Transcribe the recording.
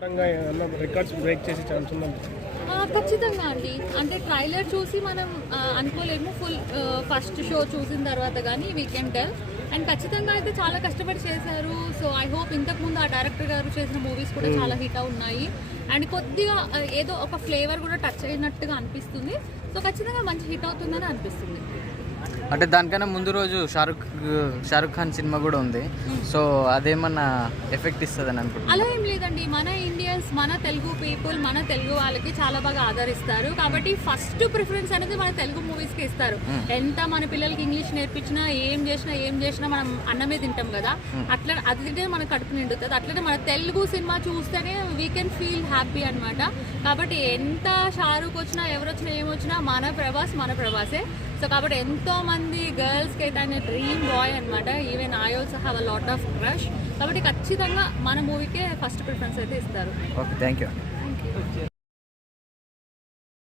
పరంగా ఏమన్నా records break చేసే ఛాన్స్ ఉందా? ఆ, ఖచ్చితంగా అండి. అంటే ట్రైలర్ చూసి మనం అనుకోలేము. ఫుల్ ఫస్ట్ షో చూసిన తర్వాత కానీ వీ కెన్ టెల్ అండ్ ఖచ్చితంగా అయితే చాలా కష్టపడి చేశారు. సో ఐ హోప్ ఇంతకుముందు ఆ డైరెక్టర్ గారు చేసిన మూవీస్ కూడా చాలా హిట్ ఉన్నాయి అండ్ కొద్దిగా ఏదో ఒక ఫ్లేవర్ కూడా టచ్ అయినట్టుగా అనిపిస్తుంది. సో ఖచ్చితంగా మంచి హిట్ అవుతుందని అనిపిస్తుంది. అంటే దానికన్నా ముందు రోజు షారుఖ్ షారుఖ్ ఖాన్ సినిమా కూడా ఉంది. సో అదేమన్నా ఎఫెక్ట్ ఇస్తుందని అనుకుంటున్నాను అలా ఏం లేదండి. మన ఇండియన్స్ మన తెలుగు పీపుల్ మన తెలుగు వాళ్ళకి చాలా బాగా ఆదరిస్తారు. కాబట్టి ఫస్ట్ ప్రిఫరెన్స్ అనేది మన తెలుగు మూవీస్కి ఇస్తారు. ఎంత మన పిల్లలకి ఇంగ్లీష్ నేర్పించినా ఏం చేసినా ఏం చేసినా మనం అన్నమే తింటాం కదా. అట్లా అది తింటే మన కడుపు నిండుతుంది. అట్లనే మన తెలుగు సినిమా చూస్తేనే వీ కెన్ ఫీల్ హ్యాపీ అన్నమాట. కాబట్టి ఎంత షారూక్ వచ్చినా ఎవరు వచ్చినా ఏమొచ్చినా మన ప్రభాస్ మన ప్రభాసే. సో కాబట్టి ఎంతో మంది గర్ల్స్కి అయితే ఆయన డ్రీమ్ బాయ్ అనమాట even I also have a lot of crush. కాబట్టి ఖచ్చితంగా మన మూవీకే ఫస్ట్ ప్రిఫరెన్స్ అయితే ఇస్తారు. Okay thank you